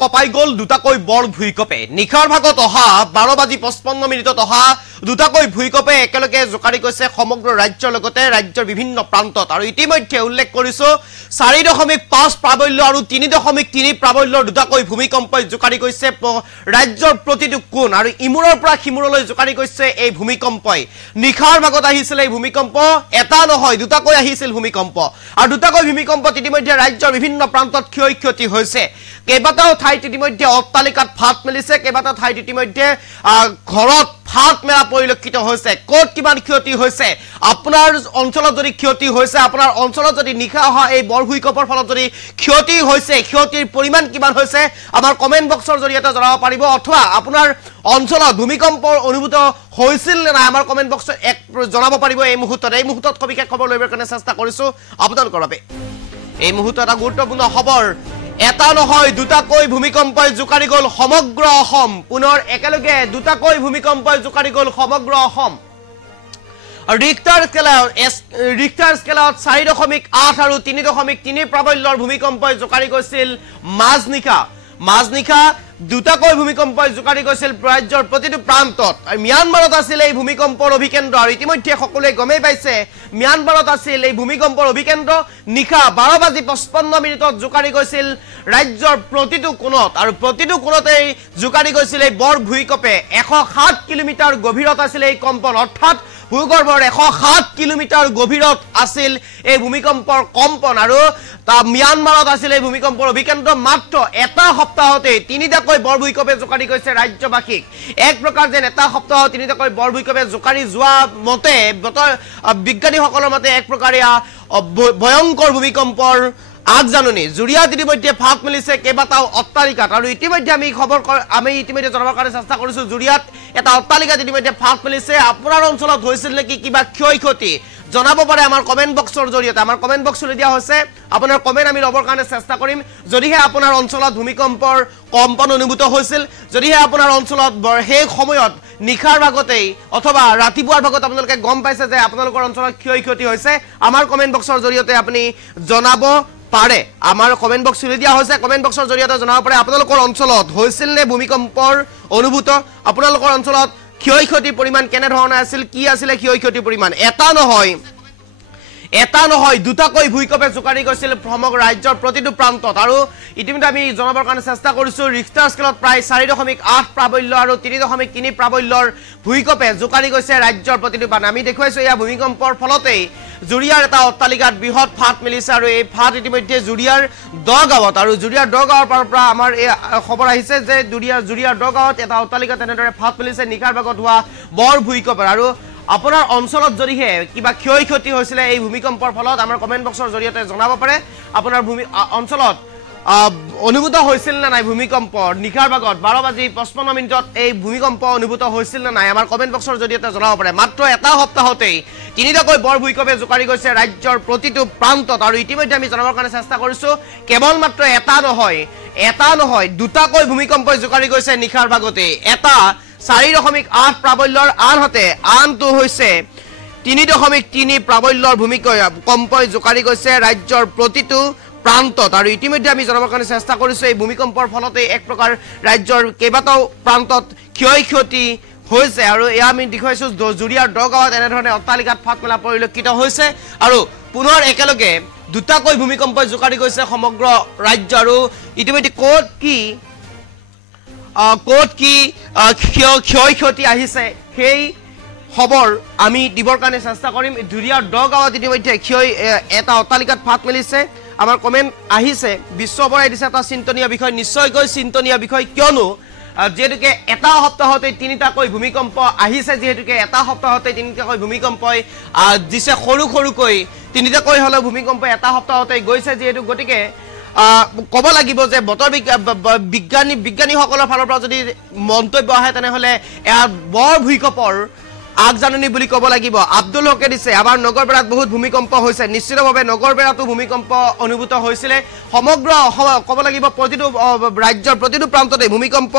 কপাই গল দুটাকৈ বৰ ভূঁইকঁপে নিশাৰ ভাগত অহা 12:55 অহা দুটাকৈ ভূঁইকঁপে একেলগে জোকাৰি গৈছে সমগ্ৰ ৰাজ্যৰ লগতে ৰাজ্যৰ বিভিন্ন প্ৰান্তত আৰু ইতিমধ্যে উল্লেখ কৰিছো 4.5 প্ৰাবল্য আৰু 3.3 প্ৰাবল্যৰ দুটাকৈ ভূমিকম্পই জোকাৰি গৈছে ৰাজ্যৰ প্ৰতিটো কোণ আৰু ইমূৰৰ পৰা সিমূৰলৈ জোকাৰি গৈছে এই ভূমিকম্পই নিশাৰ ভাগত আহিছিল এই ভূমিকম্প এটা নহয় দুটাকৈ আহিছিল ভূমিকম্প আৰু দুটাকৈ ভূমিকম্পত ইতিমধ্যে ৰাজ্যৰ বিভিন্ন প্ৰান্তত ক্ষয়ক্ষতি হৈছে কেইবাটাও ঠাইত ইতিমধ্যে অট্টালিকাত ফাট মেলিছে কেইবাটাও ঠাইত ইতিমধ্যে ঘৰত ফাট মেলা পৰিলক্ষিত হৈছে কোট কিমান ক্ষতি হৈছে আপোনাৰ অঞ্চলত যদি ক্ষতি হৈছে আপোনাৰ অঞ্চলত যদি নিশা অহা এই বৰ ভূমিকম্পৰ ফলত যদি ক্ষতি হৈছে ক্ষতিৰ পৰিমাণ কিমান হৈছে আমাৰ কমেন্ট বক্সৰ জৰিয়তে জনাব পাৰিব অথবা আপোনাৰ অঞ্চলত ভূমিকম্পৰ অনুভূত হৈছিল না আমাৰ কমেন্ট বক্সত জনাব পাৰিব এই মুহূৰ্তত কবিকে খবৰ লইবৰ কাৰণে চেষ্টা কৰিছো আপোনালোকৰ বাবে এই মুহূৰ্তত এটা গুৰুত্বপূৰ্ণ খবৰ এটা নহয় দুটাকৈ ভূমিকম্পই জোকাৰি গল সমগ্ৰ অসম পুনৰ একেলগে দুটাকৈ ভূমিকম্পই জোকাৰি গল সমগ্ৰ অসম ৰিক্টাৰ স্কেলত 4.8 আৰু 3.3 প্ৰাবল্যৰ ভূমিকম্পই জোকাৰি গৈছিল মাজনিশা দুটাকৈ ভূমিকম্পই জোকাৰি গৈছিল ৰাজ্যৰ প্ৰতিটো প্ৰান্তত ম্যানমাৰত আছিল এই ভূমিকম্পৰ অভিকেন্দ্ৰ আৰু ইতিমধ্যে সকলোৱে গমেই পাইছে ম্যানমাৰত আছিল এই ভূমিকম্পৰ অভিকেন্দ্ৰ নিশা 12:55 জোকাৰি গৈছিল ৰাজ্যৰ প্ৰতিটো কোণত আৰু প্ৰতিটো কোণতেই জোকাৰি গৈছিল এই বৰ ভূমিকম্পে 107 কিলোমিটাৰ গভীৰত আছিল এই কম্পন অৰ্থাৎ ভূগৰ্ভৰ 107 কিলোমিটাৰ গভীৰত আছিল এই ভূমিকম্পৰ কম্পন আৰু ম্যানমাৰত আছিল এই ভূমিকম্পৰ অভিকেন্দ্ৰ মাত্ৰ এটা সপ্তাহতে তিনিটাকৈ বৰ ভূমিকম্পে জোকাৰি গৈছে ৰাজ্যবাসীক এক প্ৰকাৰ যেন এটা সপ্তাহ তিনিটাকৈ বৰ ভূমিকম্পে জোকাৰি যোৱা মতে বতৰ বিজ্ঞানীসকলৰ মতে এক প্ৰকাৰীয়া ভয়ংকৰ ভূমিকম্পৰ আগজাননী জুৰিয়াত ইতিমধ্যে ফাট মেলিছে কেইবাটাও অট্টালিকাত আৰু ইতিমধ্যে আমি ইতিমধ্যে জনাবৰ কাৰণে চেষ্টা কৰিছো জুৰিয়াত এটা অট্টালিকাত ইতিমধ্যে ফাট মেলিছে আপোনাৰ অঞ্চলত হৈছিল নেকি কিবা ক্ষয়ক্ষতি জনাব পাৰে আমাৰ কমেন্ট বক্সৰ জৰিয়তে আমাৰ কমেন্ট বক্সলৈ দিয়া হৈছে আপোনাৰ কমেন্ট আমি লবৰ কাৰণে চেষ্টা কৰিম যদিহে আপোনাৰ অঞ্চলত ভূমিকম্পৰ কম্পন অনুভূত হৈছিল যদিহে আপোনাৰ অঞ্চলত সেই সময়ত নিশাৰ ভাগতেই অথবা ৰাতিপুৱাৰ ভাগত আপোনালোকে গম পাইছে যে আপোনালোকৰ অঞ্চলত ক্ষয়ক্ষতি হৈছে আমাৰ কমেন্ট বক্সৰ জৰিয়তে আপুনি জনাব পাৰে আমাৰ কমেন্ট বক্স খুলি দিয়া হৈছে কমেন্ট বক্সৰ জৰিয়তে জনাব পাৰে আপোনালোকৰ অঞ্চলত হৈছিল নে ভূমিকম্পৰ অনুভূত আপোনালোকৰ অঞ্চলত ক্ষয়ক্ষতিৰ পৰিমাণ কেনে ধৰণৰ আছিল কি আছিল ক্ষয়ক্ষতিৰ পৰিমাণ এটা নহয় দুটাকৈ ভূমিকম্পে জোকাৰি গৈছিল সমগ্ৰ ৰাজ্যৰ প্ৰতিটো প্ৰান্তত আৰু ইতিমধ্যে আমি জনাবৰ কাৰণে চেষ্টা কৰিছো ৰিক্টাৰ স্কেলত প্ৰায় 4.8 প্ৰাবল্য আৰু 3.3 প্ৰাবল্যৰ ভূমিকম্পে জোকাৰি গৈছে ৰাজ্যৰ প্ৰতিটো প্ৰান্ত আমি দেখুৱাইছো এয়া ভূমিকম্পৰ ফলতেই জুৰিয়াৰ এটা অট্টালিকাত বৃহৎ ফাট মেলিছে আৰু এই ফাট ইতিমধ্যে জুৰিয়াৰ দগাঁৱত আৰু জুৰিয়াৰ দগাঁৱৰ পৰা আমাৰ এই খবৰ আহিছে যে জুৰিয়াৰ দগাঁৱত এটা অট্টালিকা তেনেদৰে ফাট মেলিছে নিশাৰ ভাগত হোৱা বৰ ভূমিকম্প আৰু আপোনাৰ অঞ্চলত যদিহে কিবা ক্ষয়ক্ষতি হৈছিল এই ভূমিকম্পৰ ফলত আমাৰ কমেন্ট বক্সৰ জৰিয়তে জনাব পাৰে আপোনাৰ অঞ্চলত অনুভূত হৈছিল না নাই ভূমিকম্প নিশাৰ ভাগত 12:55 এই ভূমিকম্প অনুভূত হৈছিল না নাই আমাৰ কমেন্ট বক্সৰ জৰিয়তে জনাব পাৰে মাত্ৰ এটা সপ্তাহতেই তিনিটাকৈ বৰ ভূমিকম্পে জোকাৰি গৈছে ৰাজ্যৰ প্ৰতিটো প্ৰান্তত আৰু ইতিমধ্যে আমি জনাবৰ কাৰণে চেষ্টা কৰিছো কেৱল মাত্ৰ এটা নহয় দুটাকৈ ভূমিকম্পই জোকাৰি গৈছে নিশাৰ ভাগতে এটা 4.8 প্ৰাবল্যৰ আনহাতে আনটো হৈছে 3.3 প্ৰাবল্যৰ ভূমিকম্পই জোকাৰি গৈছে ৰাজ্যৰ প্ৰতিটো প্ৰান্তত আৰু ইতিমধ্যে আমি জনাবৰ কাৰণে চেষ্টা কৰিছো এই ভূমিকম্পৰ ফলতে এক প্ৰকাৰ ৰাজ্যৰ কেইবাটাও প্ৰান্তত ক্ষয়ক্ষতি হৈছে আৰু এয়া আমি দেখুৱাইছো জুৰিয়াৰ দগাঁৱত এনেধৰণে অট্টালিকাত ফাট মেলা পৰিলক্ষিত হৈছে আৰু পুনৰ একেলগে দুটাকৈ ভূমিকম্পই জোকাৰি গৈছে সমগ্ৰ ৰাজ্য আৰু ইতিমধ্যে ক'ত কি ক্ষয়ক্ষতি আহিছে সেই খবৰ আমি দিবৰ কাৰণে চেষ্টা কৰিম জুৰিয়াৰ দগাঁৱত ইতিমধ্যে এটা অট্টালিকাত ফাট মেলিছে আমাৰ কমেন্ট আহিছে বিশ্ববৰাই দিছে এটা চিন্তনীয় বিষয় নিশ্চয়কৈ চিন্তনীয় বিষয় কিয়নো যেহেতুকে এটা সপ্তাহতে তিনিটাকৈ ভূমিকম্প আহিছে যেহেতুকে এটা সপ্তাহতে তিনিটাকৈ ভূমিকম্পই দিছে সৰুকৈ তিনিটাকৈ হলে ভূমিকম্প এটা সপ্তাহতে গৈছে যেহেতু গতিকে ক'ব লাগিব যে বতৰ বিজ্ঞানীসকলৰ ফালৰ পৰা যদি মন্তব্য আহে তেনেহলে এয়া বৰ ভূমিকম্পৰ আগজাননী বুলি ক'ব লাগিব আব্দুল হকে দিছে আমাৰ নগৰবেৰাত বহুত ভূমিকম্প হৈছে নিশ্চিতভাৱে নগৰবেৰাটো ভূমিকম্প অনুভূত হৈছিল সমগ্ৰ ক'ব লাগিব প্ৰতিটো ৰাজ্যৰ প্ৰতিটো প্ৰান্ততে ভূমিকম্প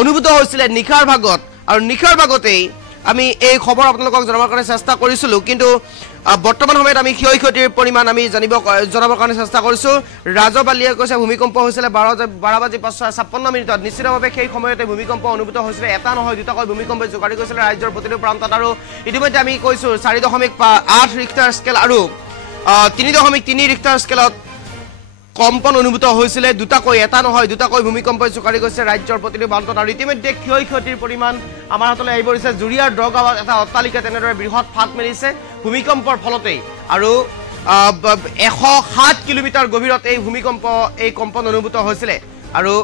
অনুভূত হৈছিল নিশাৰ ভাগত আৰু নিশাৰ ভাগতেই আমি এই খবৰ আপোনালোকক জনাবৰ কাৰণে চেষ্টা কৰিছিলোঁ কিন্তু বৰ্তমান সময়ত আমি ক্ষয়ক্ষতিৰ পৰিমাণ আমি জনাবৰ কাৰণে চেষ্টা কৰিছোঁ ৰাজবালিয়ে কৈছে ভূমিকম্প হৈছিলে 12:56 নিশ্চিতভাৱে সেই সময়তে ভূমিকম্প অনুভূত হৈছিলে এটা নহয় দুটাকৈ ভূমিকম্পই জোকাৰি গৈছিলে ৰাজ্যৰ প্ৰতিটো প্ৰান্তত আৰু ইতিমধ্যে আমি কৈছোঁ 4.8 ৰিক্টাৰ স্কেল আৰু 3.3 ৰিক্টাৰ স্কেলত কম্পন অনুভূত হৈছিলে দুটাকৈ এটা নহয় দুটাকৈ ভূমিকম্পই জোকাৰি গৈছে ৰাজ্যৰ প্ৰতিটো প্ৰান্তত আৰু ইতিমধ্যে ক্ষয়ক্ষতিৰ পৰিমাণ আমাৰ হাতলৈ আহি পৰিছে জুৰিয়াৰ দগাঁৱত এটা অট্টালিকা তেনেদৰে বৃহৎ ফাট মেলিছে ভূমিকম্পৰ ফলতেই আৰু 107 কিলোমিটাৰ গভীৰত এই কম্পন অনুভূত হৈছিলে আৰু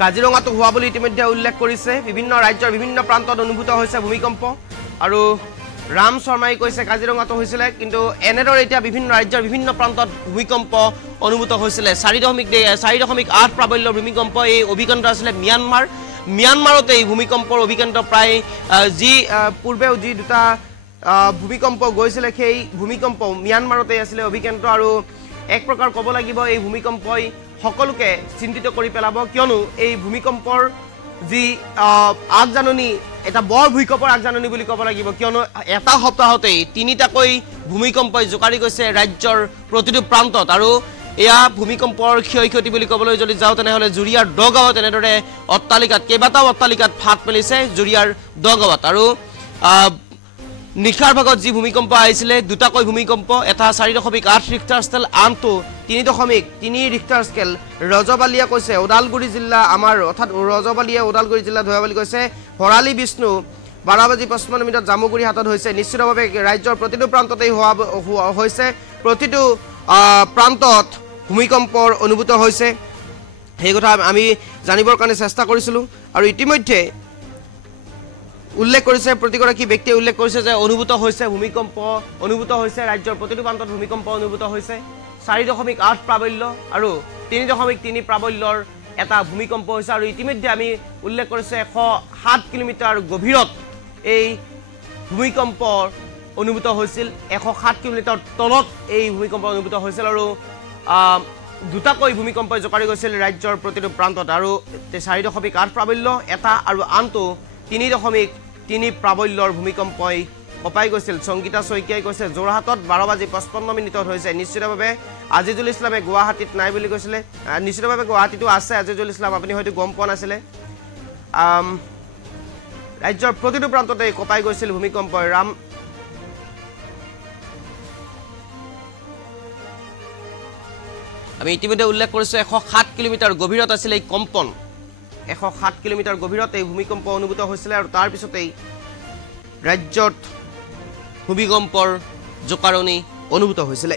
কাজিৰঙাতো হোৱা বুলি ইতিমধ্যে উল্লেখ কৰিছে বিভিন্ন ৰাজ্যৰ বিভিন্ন প্ৰান্তত অনুভূত হৈছে ভূমিকম্প আৰু ৰাম শৰ্মাই কৈছে কাজিৰঙাতো হৈছিলে কিন্তু এনেদৰে এতিয়া বিভিন্ন ৰাজ্যৰ বিভিন্ন প্ৰান্তত ভূমিকম্প অনুভূত হৈছিলে 4.8 প্ৰাবল্যৰ ভূমিকম্প এই অভিকেন্দ্ৰ আছিলে মিয়ানমাৰতে এই ভূমিকম্পৰ অভিকেন্দ্ৰ প্ৰায় যি পূৰ্বেও যি দুটা ভূমিকম্প গৈছিলে সেই ভূমিকম্প মিয়ানমাৰতে আছিলে অভিকেন্দ্ৰ আৰু এক প্ৰকাৰ ক'ব লাগিব এই ভূমিকম্পই সকলোকে চিন্তিত কৰি পেলাব কিয়নো এই ভূমিকম্পৰ যি আগজাননী এটা বৰ ভূমিকম্পৰ আগজাননী বুলি ক'ব লাগিব কিয়নো এটা সপ্তাহতেই তিনিটাকৈ ভূমিকম্পই জোকাৰি গৈছে ৰাজ্যৰ প্ৰতিটো প্ৰান্তত আৰু এয়া ভূমিকম্পৰ ক্ষয়ক্ষতি বুলি ক'বলৈ যদি যাওঁ তেনেহ'লে জুৰিয়াৰ দগাঁৱত এনেদৰে কেইবাটাও অট্টালিকাত ফাট মেলিছে জুৰিয়াৰ দগাঁৱত আৰু নিশাৰ ভাগত যি ভূমিকম্প আহিছিলে দুটাকৈ ভূমিকম্প এটা 4.8 ৰিক্টাৰ স্কেল আনটো 3.3 ৰিক্টাৰ স্কেল ৰজবালিয়া কৈছে ওদালগুৰি জিলা আমাৰ অৰ্থাৎ ৰজবালিয়া ওদালগুৰি জিলা ধোৱাবালি কৈছে হৰালি বিষ্ণু 12:55 জামুগুৰি হাতত হৈছে নিশ্চিতভাৱে ৰাজ্যৰ প্ৰতিটো প্ৰান্ততেই হৈছে প্ৰতিটো প্ৰান্তত ভূমিকম্পৰ অনুভূত হৈছে সেই কথা আমি জানিবৰ কাৰণে চেষ্টা কৰিছিলোঁ আৰু ইতিমধ্যে উল্লেখ কৰিছে প্ৰতিগৰাকী ব্যক্তিয়ে উল্লেখ কৰিছে যে অনুভূত হৈছে ভূমিকম্প অনুভূত হৈছে ৰাজ্যৰ প্ৰতিটো প্ৰান্তত ভূমিকম্প অনুভূত হৈছে 4.8 প্ৰাবল্য আৰু 3.3 প্ৰাবল্যৰ এটা ভূমিকম্প হৈছে আৰু ইতিমধ্যে আমি উল্লেখ কৰিছে 107 কিলোমিটাৰ গভীৰত এই ভূমিকম্প অনুভূত হৈছিল 107 কিলোমিটাৰ তলত এই ভূমিকম্প অনুভূত হৈছিল আৰু দুটাকৈ ভূমিকম্পই জোকাৰি গৈছিল ৰাজ্যৰ প্ৰতিটো প্ৰান্তত আৰু 4.8 প্ৰাবল্য এটা আৰু আনটো 3.3 প্ৰাবল্যৰ ভূমিকম্পই কঁপাই গৈছিল সংগীতা শইকীয়াই কৈছে যোৰহাটত 12:55 হৈছে নিশ্চিতভাৱে আজিজুল ইছলামে গুৱাহাটীত নাই বুলি কৈছিলে নিশ্চিতভাৱে গুৱাহাটীতো আছে আজিজুল ইছলাম আপুনি হয়তো গম পোৱা নাছিলে ৰাজ্যৰ প্ৰতিটো প্ৰান্ততে কঁপাই গৈছিল ভূমিকম্পই আমি ইতিমধ্যে উল্লেখ কৰিছোঁ 107 কিলোমিটাৰ গভীৰত আছিল এই কম্পন 107 কিলোমিটাৰ গভীৰত এই ভূমিকম্প অনুভূত হৈছিলে আৰু তাৰ পিছতেই ৰাজ্যত ভূমিকম্পৰ জোকাৰণি অনুভূত হৈছিলে